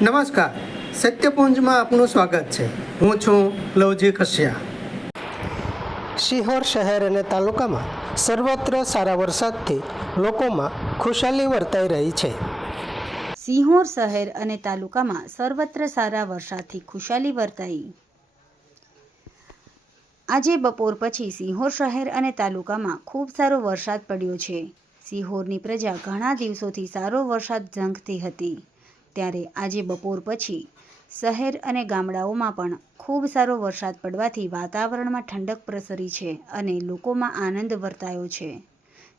નમસ્કાર, સત્યપુંજમાં આપનું સ્વાગત છે. હું છું લવજી કશિયા. શિહોર શહેર અને તાલુકામાં સર્વત્ર સારા વરસાદથી લોકોમાં ખુશાલી વર્તાઈ રહી છે. સિહોર શહેર અને તાલુકામાં સર્વત્ર સારા વરસાદથી ખુશાલી વર્તાઈ. આજે બપોર પછી સિહોર શહેર અને તાલુકામાં ખૂબ સારો વરસાદ પડ્યો છે. સિહોરની પ્રજા ઘણા દિવસોથી સારો વરસાદ ઝંખતી હતી, ત્યારે આજે બપોર પછી શહેર અને ગામડાઓમાં પણ ખૂબ સારો વરસાદ પડવાથી વાતાવરણમાં ઠંડક પ્રસરી છે અને લોકોમાં આનંદ વર્તાયો છે.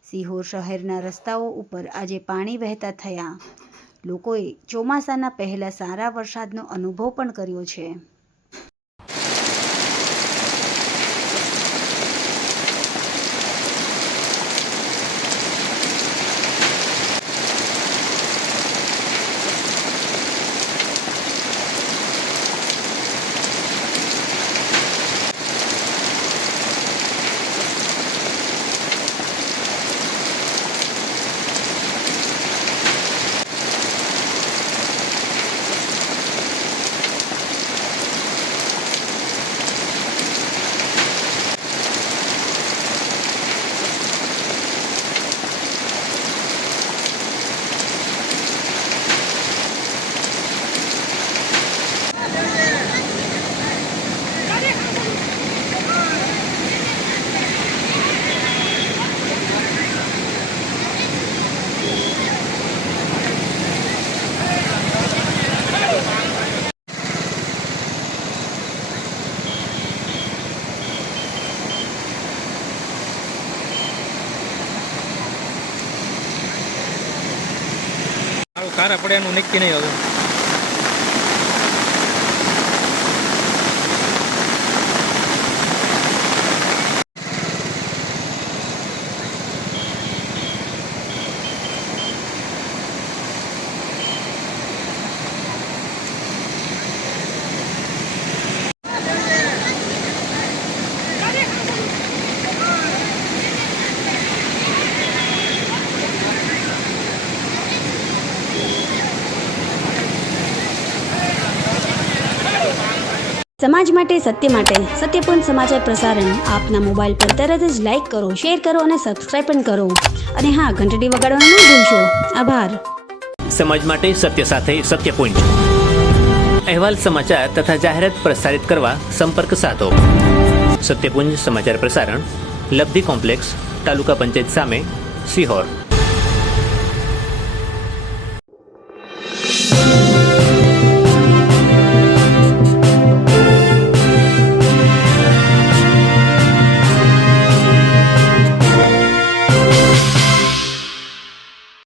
સિહોર શહેરના રસ્તાઓ ઉપર આજે પાણી વહેતા થયા. લોકોએ ચોમાસાના પહેલા સારા વરસાદનો અનુભવ પણ કર્યો છે. કાર આપણે એનું નક્કી નહીં હવે. સમાજ માટે, સત્ય માટે, સત્યપૂર્ણ સમાચાર પ્રસારણ આપના મોબાઈલ પર તરત જ લાઈક કરો, શેર કરો અને સબસ્ક્રાઈબ પણ કરો. અને હા, ઘંટડી વગાડવાનું ન ભૂલશો. આભાર. સમાજ માટે સત્ય સાથે સત્યપુંજ. અહેવાલ, સમાચાર તથા જાહેરાત પ્રસારિત કરવા સંપર્ક સાધો. સત્યપુંજ સમાચાર પ્રસારણ, લબ્ધિ કોમ્પ્લેક્સ, તાલુકા પંચાયત સામે, સિહોર.